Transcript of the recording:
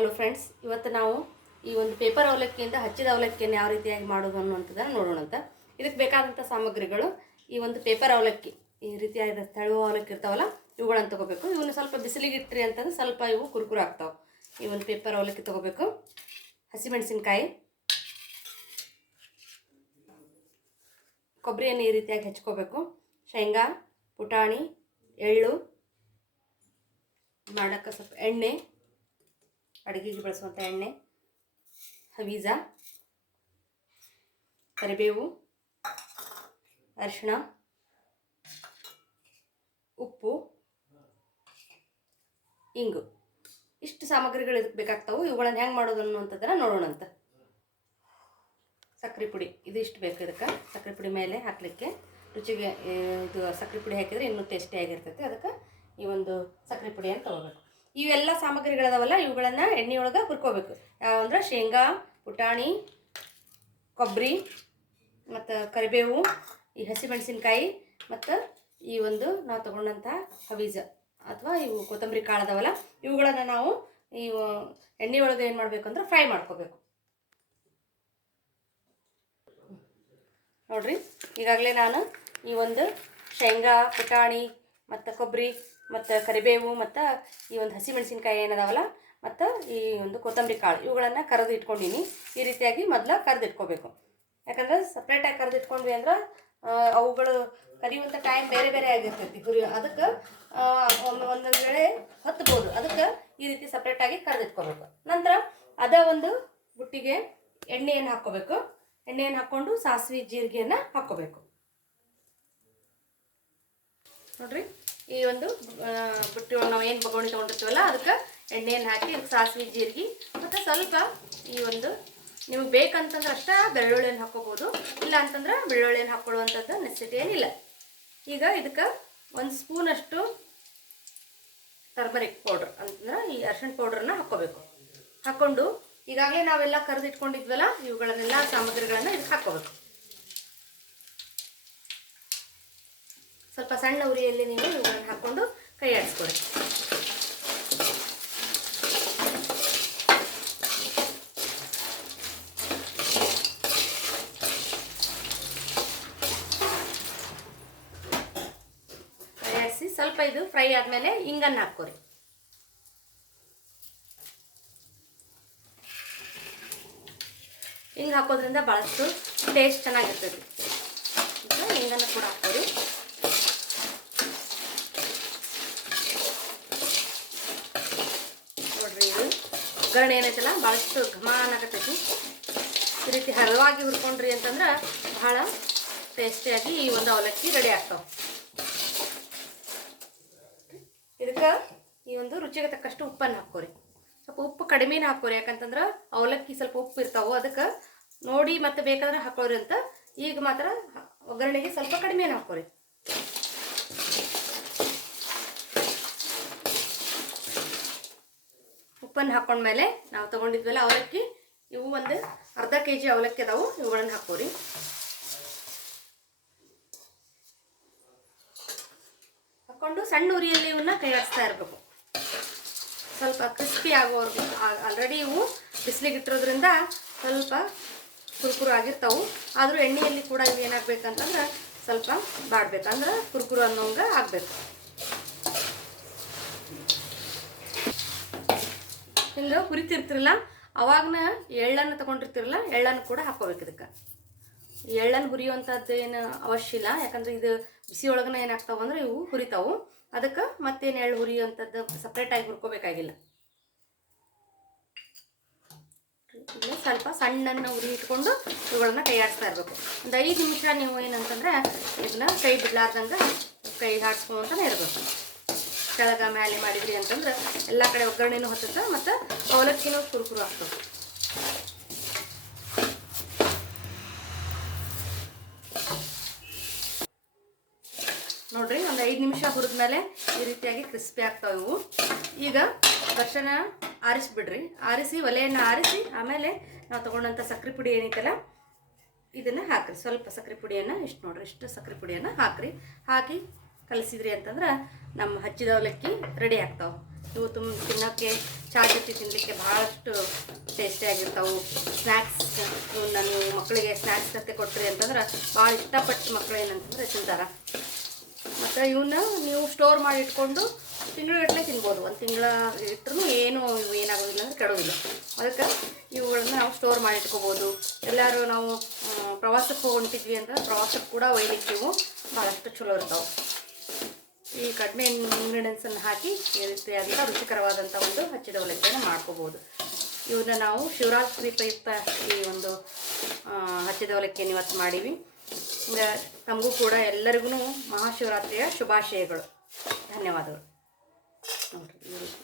Hello friends, ಇವತ್ತು ನಾವು ಈ ಒಂದು ಪೇಪರ್ ಅವಲಕ್ಕಿಯಿಂದ ಹಚ್ಚಿದ ಅವಲಕ್ಕಿಯನ್ನು ಯಾವ ರೀತಿಯಾಗಿ ಮಾಡೋದು ಅನ್ನುವಂಥದ್ದನ್ನು ನೋಡೋಣ ಅಂತ. ಇದಕ್ಕೆ ಬೇಕಾದಂಥ ಸಾಮಗ್ರಿಗಳು ಈ ಒಂದು ಪೇಪರ್ ಅವಲಕ್ಕಿ, ಈ ರೀತಿಯಾದ ತೆಳುವ ಅವಲಕ್ಕಿ ಇರ್ತಾವಲ್ಲ ಇವುಗಳನ್ನು ತೊಗೋಬೇಕು. ಇವನ್ನ ಸ್ವಲ್ಪ ಬಿಸಿಲಿಗೆ ಇಟ್ರಿ ಅಂತಂದ್ರೆ ಸ್ವಲ್ಪ ಇವು ಕುರುಕುರು ಆಗ್ತಾವೆ. ಈ ಒಂದು ಪೇಪರ್ ಅವಲಕ್ಕಿ ತೊಗೋಬೇಕು. ಹಸಿಮೆಣಸಿನ್ಕಾಯಿ, ಕೊಬ್ಬರಿಯನ್ನು ಈ ರೀತಿಯಾಗಿ ಹೆಚ್ಕೋಬೇಕು. ಶೇಂಗಾ, ಪುಟಾಣಿ, ಎಳ್ಳು, ಮಾಡೋಕ್ಕೆ ಸ್ವಲ್ಪ ಎಣ್ಣೆ, ಅಡುಗೆಗೆ ಬಳಸುವಂಥ ಎಣ್ಣೆ, ಹವೀಜ, ಕರಿಬೇವು, ಅರಿಶಿಣ, ಉಪ್ಪು, ಇಂಗು. ಇಷ್ಟು ಸಾಮಗ್ರಿಗಳು ಇದಕ್ಕೆ ಬೇಕಾಗ್ತಾವೆ. ಇವುಗಳನ್ನು ಹೆಂಗೆ ಮಾಡೋದು ಅನ್ನುವಂಥದ್ದನ್ನು ನೋಡೋಣ ಅಂತ. ಸಕ್ಕರೆ ಪುಡಿ ಇದು ಇಷ್ಟು ಬೇಕು. ಇದಕ್ಕೆ ಸಕ್ಕರೆ ಪುಡಿ ಮೇಲೆ ಹಾಕಲಿಕ್ಕೆ ರುಚಿಗೆ ಇದು ಸಕ್ಕರೆ ಪುಡಿ ಹಾಕಿದರೆ ಇನ್ನೂ ಟೇಸ್ಟಿಯಾಗಿರ್ತೈತೆ. ಅದಕ್ಕೆ ಈ ಒಂದು ಸಕ್ಕರೆ ಪುಡಿಯನ್ನು ತೊಗೋಬೇಕು. ಇವೆಲ್ಲ ಸಾಮಗ್ರಿಗಳದಾವಲ್ಲ ಇವುಗಳನ್ನು ಎಣ್ಣೆಯೊಳಗೆ ಹುರ್ಕೋಬೇಕು. ಯಾವಂದ್ರೆ ಶೇಂಗಾ, ಪುಟಾಣಿ, ಕೊಬ್ಬರಿ ಮತ್ತು ಕರಿಬೇವು, ಈ ಹಸಿಮೆಣಸಿನ್ಕಾಯಿ ಮತ್ತು ಈ ಒಂದು ನಾವು ತೊಗೊಂಡಂಥ ಹವೀಜ ಅಥವಾ ಇವು ಕೊತ್ತಂಬರಿ ಕಾಳದವಲ್ಲ ಇವುಗಳನ್ನು ನಾವು ಈ ಎಣ್ಣೆಯೊಳಗೆ ಏನು ಮಾಡಬೇಕು ಅಂದ್ರೆ ಫ್ರೈ ಮಾಡ್ಕೋಬೇಕು. ನೋಡಿರಿ, ಈಗಾಗಲೇ ನಾನು ಈ ಒಂದು ಶೇಂಗಾ, ಪುಟಾಣಿ ಮತ್ತು ಕೊಬ್ಬರಿ ಮತ್ತು ಕರಿಬೇವು ಮತ್ತು ಈ ಒಂದು ಹಸಿಮೆಣಸಿನ್ಕಾಯಿ ಏನದಾವಲ್ಲ ಮತ್ತು ಈ ಒಂದು ಕೊತ್ತಂಬರಿ ಕಾಳು ಇವುಗಳನ್ನು ಕರೆದು ಇಟ್ಕೊಂಡೀನಿ. ಈ ರೀತಿಯಾಗಿ ಮೊದಲು ಕರೆದು ಇಟ್ಕೋಬೇಕು. ಯಾಕಂದ್ರೆ ಸಪ್ರೇಟಾಗಿ ಕರೆದು ಇಟ್ಕೊಂಡ್ವಿ ಅಂದ್ರೆ ಅವುಗಳು ಕರಿಯುವಂಥ ಟೈಮ್ ಬೇರೆ ಬೇರೆ ಆಗಿರ್ತೈತಿ ಹುರಿ. ಅದಕ್ಕೆ ಒಂದೊಂದು ವೇಳೆ ಹತ್ಬೋದು. ಅದಕ್ಕೆ ಈ ರೀತಿ ಸಪ್ರೇಟಾಗಿ ಕರೆದು ಇಟ್ಕೋಬೇಕು. ನಂತರ ಅದೇ ಒಂದು ಬುಟ್ಟಿಗೆ ಎಣ್ಣೆಯನ್ನು ಹಾಕ್ಕೋಬೇಕು. ಎಣ್ಣೆಯನ್ನು ಹಾಕ್ಕೊಂಡು ಸಾಸಿವೆ ಜೀರಿಗೆಯನ್ನು ಹಾಕ್ಕೋಬೇಕು. ನೋಡ್ರಿ, ಈ ಒಂದು ಬುಟ್ಟಿ ಒಳಗೆ ನಾವು ಏನು ಬಗೋಣಿ ತೊಗೊಂಡಿರ್ತೀವಲ್ಲ ಅದಕ್ಕೆ ಎಣ್ಣೆಯನ್ನು ಹಾಕಿ ಅದಕ್ಕೆ ಸಾಸಿವೆ ಜೀರಿಗೆ ಮತ್ತು ಸ್ವಲ್ಪ ಈ ಒಂದು ನಿಮಗೆ ಬೇಕಂತಂದ್ರೆ ಅಷ್ಟೇ ಬೆಳ್ಳುಳ್ಳಿಯನ್ನು ಹಾಕ್ಕೋಬೋದು. ಇಲ್ಲ ಅಂತಂದ್ರೆ ಬೆಳ್ಳುಳ್ಳಿಯನ್ನು ಹಾಕ್ಕೊಳ್ಳುವಂಥದ್ದು ನೆಸೆಸಿಟಿ ಏನಿಲ್ಲ. ಈಗ ಇದಕ್ಕೆ 1 ಸ್ಪೂನಷ್ಟು ಟರ್ಮರಿಕ್ ಪೌಡ್ರ್ ಅಂತಂದ್ರೆ ಈ ಅರಿಶಿಣ ಪೌಡ್ರನ್ನ ಹಾಕ್ಕೋಬೇಕು. ಹಾಕ್ಕೊಂಡು ಈಗಾಗಲೇ ನಾವೆಲ್ಲ ಕರೆದು ಇಟ್ಕೊಂಡಿದ್ವಲ್ಲ ಇವುಗಳನ್ನೆಲ್ಲ ಸಾಮಗ್ರಿಗಳನ್ನು ಇದಕ್ಕೆ ಹಾಕ್ಕೋಬೇಕು. ಸ್ವಲ್ಪ ಸಣ್ಣ ಉರಿಯಲ್ಲಿ ನೀವು ಇವುಗಳನ್ನು ಹಾಕ್ಕೊಂಡು ಕೈ ಆಡಿಸ್ಕೊಳ್ಳಿ. ಕೈ ಆಡಿಸಿ ಸ್ವಲ್ಪ ಇದು ಫ್ರೈ ಆದಮೇಲೆ ಹಿಂಗನ್ನು ಹಾಕ್ಕೋರಿ. ಹಿಂಗೆ ಹಾಕೋದ್ರಿಂದ ಭಾಳಷ್ಟು ಟೇಸ್ಟ್ ಚೆನ್ನಾಗಿರ್ತದೆ. ಹಿಂಗನ್ನು ಕೂಡ ಹಾಕ್ಕೋರಿ. ನೋಡ್ರಿ, ಇದು ಒಗ್ಗರಣೆ ಏನೈತಲ್ಲ ಭಾಳಷ್ಟು ಘಮಾನ ಆಗತೈತಿ. ಈ ರೀತಿ ಹದವಾಗಿ ಹುರ್ಕೊಂಡ್ರಿ ಅಂತಂದ್ರೆ ಬಹಳ ಟೇಸ್ಟಿಯಾಗಿ ಈ ಒಂದು ಅವಲಕ್ಕಿ ರೆಡಿ ಆಗ್ತಾವೆ. ಇದಕ್ಕೆ ಈ ಒಂದು ರುಚಿಗೆ ತಕ್ಕಷ್ಟು ಉಪ್ಪನ್ನು ಹಾಕ್ಕೋರಿ. ಸ್ವಲ್ಪ ಉಪ್ಪು ಕಡಿಮೆನೇ ಹಾಕ್ಕೋರಿ. ಯಾಕಂತಂದ್ರೆ ಅವಲಕ್ಕಿ ಸ್ವಲ್ಪ ಉಪ್ಪು ಇರ್ತಾವೆ. ಅದಕ್ಕೆ ನೋಡಿ ಮತ್ತೆ ಬೇಕಾದ್ರೆ ಹಾಕೋರಿ ಅಂತ. ಈಗ ಮಾತ್ರ ಒಗ್ಗರಣೆಗೆ ಸ್ವಲ್ಪ ಕಡಿಮೆನೇ ಹಾಕ್ಕೋರಿ. ಉಪ್ಪನ್ನು ಹಾಕೊಂಡ್ಮೇಲೆ ನಾವು ತೊಗೊಂಡಿದ್ವಲ್ಲ ಅವಲಕ್ಕಿ, ಇವು ಒಂದು ಅರ್ಧ kg ಅವಲಕ್ಕಿ ಅದಾವು. ಇವುಗಳನ್ನು ಹಾಕೋರಿ. ಹಾಕ್ಕೊಂಡು ಸಣ್ಣ ಉರಿಯಲ್ಲಿ ಇವನ್ನ ಕೈ ಆಡಿಸ್ತಾ ಇರಬೇಕು. ಸ್ವಲ್ಪ ಕ್ರಿಸ್ಪಿ ಆಗೋವರೆಗೂ. ಆಲ್ರೆಡಿ ಇವು ಬಿಸಿಲಿಗೆ ಇಟ್ಟಿರೋದ್ರಿಂದ ಸ್ವಲ್ಪ ಕುರುಕುರು ಆಗಿರ್ತಾವೆ. ಆದರೂ ಎಣ್ಣೆಯಲ್ಲಿ ಕೂಡ ಇವು ಏನಾಗಬೇಕಂತಂದ್ರೆ ಸ್ವಲ್ಪ ಬಾಡಬೇಕಂದ್ರೆ ಕುರುಕುರು ಅನ್ನೋಂಗೆ ಆಗಬೇಕು. ಹಿಂಗೆ ಹುರಿತಿರ್ತಿರಲ್ಲ ಅವಾಗನ ಎಳ್ಳನ್ನು ತೊಗೊಂಡಿರ್ತಿರಲ್ಲ ಎಳ್ಳನ್ನು ಕೂಡ ಹಾಕ್ಕೋಬೇಕು. ಇದಕ್ಕೆ ಎಳ್ಳನ್ನು ಹುರಿಯುವಂಥದ್ದು ಏನು ಅವಶ್ಯ ಇಲ್ಲ. ಯಾಕಂದರೆ ಇದು ಬಿಸಿ ಒಳಗನ ಏನಾಗ್ತಾವೆ ಅಂದ್ರೆ ಇವು ಹುರಿತಾವು. ಅದಕ್ಕೆ ಮತ್ತೇನು ಎಳ್ಳು ಹುರಿಯುವಂಥದ್ದು ಸಪ್ರೇಟಾಗಿ ಹುರ್ಕೋಬೇಕಾಗಿಲ್ಲ. ಸ್ವಲ್ಪ ಸಣ್ಣನ್ನು ಉರಿ ಇಟ್ಕೊಂಡು ಇವುಗಳನ್ನ ಕೈ ಆಡಿಸ್ತಾ ಇರಬೇಕು. ಒಂದು 5 ನಿಮಿಷ ನೀವು ಏನಂತಂದರೆ ಇದನ್ನ ಕೈ ಬಿಡಲಾರ್ದಂಗೆ ಕೈ ಆಡಿಸ್ಕೊಂತಾನೆ ಇರಬೇಕು. ಕೆಳಗೆ ಮೇಲೆ ಮಾಡಿದ್ರಿ ಅಂತಂದ್ರೆ ಎಲ್ಲ ಕಡೆ ಒಗ್ಗರಣೆನೂ ಹತ್ತುತ್ತೆ ಮತ್ತು ಅವಲಕ್ಕಿನೂ ಕುರುಕುರು ಆಗ್ತದೆ. ನೋಡ್ರಿ, ಒಂದು 5 ನಿಮಿಷ ಹುರಿದ್ಮೇಲೆ ಈ ರೀತಿಯಾಗಿ ಕ್ರಿಸ್ಪಿ ಆಗ್ತಾವೆ ಇವು. ಈಗ ವರ್ಷನ ಆರಿಸಿಬಿಡ್ರಿ. ಆರಿಸಿ ಒಲೆಯನ್ನು ಆರಿಸಿ ಆಮೇಲೆ ನಾವು ತೊಗೊಂಡಂಥ ಸಕ್ಕರೆ ಪುಡಿ ಏನೈತಲ್ಲ ಇದನ್ನು ಹಾಕ್ರಿ. ಸ್ವಲ್ಪ ಸಕ್ಕರೆ ಪುಡಿಯನ್ನು ಇಷ್ಟು ನೋಡ್ರಿ, ಇಷ್ಟು ಸಕ್ಕರೆ ಪುಡಿಯನ್ನು ಹಾಕ್ರಿ. ಹಾಕಿ ಕಲಿಸಿದ್ರಿ ಅಂತಂದ್ರೆ ನಮ್ಮ ಹಚ್ಚಿದ ಅವಲಕ್ಕಿ ರೆಡಿ ಆಗ್ತಾವೆ. ಇವು ತಿನ್ನೋಕ್ಕೆ ಚಾ ಜೊತೆ ತಿನ್ನಲಿಕ್ಕೆ ಭಾಳಷ್ಟು ಟೇಸ್ಟಿಯಾಗಿರ್ತಾವೆ. ಸ್ನ್ಯಾಕ್ಸ್ ಇವನ್ನ ನೀವು ಮಕ್ಕಳಿಗೆ ಸ್ನ್ಯಾಕ್ಸ್ ಜೊತೆ ಕೊಟ್ರಿ ಅಂತಂದ್ರೆ ಭಾಳ ಇಷ್ಟಪಟ್ಟು ಮಕ್ಕಳು ಏನಂತಂದ್ರೆ ತಿಂತಾರೆ. ಮತ್ತು ಇವನ್ನ ನೀವು ಸ್ಟೋರ್ ಮಾಡಿ ಇಟ್ಕೊಂಡು ತಿಂಗಳುಗಟ್ಟಲೆ ತಿನ್ಬೋದು. ಒಂದು ತಿಂಗಳ ಇಟ್ಟರು ಏನು ಇವು ಏನಾಗೋದಿಲ್ಲ ಅಂದರೆ ಕೆಡೋದಿಲ್ಲ. ಅದಕ್ಕೆ ಇವುಗಳನ್ನ ನಾವು ಸ್ಟೋರ್ ಮಾಡಿ ಇಟ್ಕೋಬೋದು. ಎಲ್ಲರೂ ನಾವು ಪ್ರವಾಸಕ್ಕೆ ಹೊಂಟಿದ್ವಿ ಅಂತಂದ್ರೆ ಪ್ರವಾಸಕ್ಕೆ ಕೂಡ ಒಯ್ಲಿಕ್ಕೆ ಇವು ಭಾಳಷ್ಟು ಚಲೋ ಇರ್ತಾವೆ. ಈ ಕಡಿಮೆ ಇಂಗ್ರೀಡಿಯೆಂಟ್ಸನ್ನು ಹಾಕಿ ಈ ರೀತಿಯಾದಂಥ ರುಚಿಕರವಾದಂಥ ಒಂದು ಹಚ್ಚಿದ ಅವಲಕ್ಕಿಯನ್ನು ಮಾಡ್ಕೋಬೋದು. ಇವನ್ನ ನಾವು ಶಿವರಾತ್ರಿ ಪ್ರಯುಕ್ತ ಈ ಒಂದು ಹಚ್ಚಿದ ಅವಲಕ್ಕಿಯನ್ನು ಇವತ್ತು ಮಾಡೀವಿ. ಈಗ ತಮಗೂ ಕೂಡ ಎಲ್ಲರಿಗೂ ಮಹಾಶಿವರಾತ್ರಿಯ ಶುಭಾಶಯಗಳು. ಧನ್ಯವಾದಗಳು. ನೋಡಿರಿ ಈ ರೀತಿ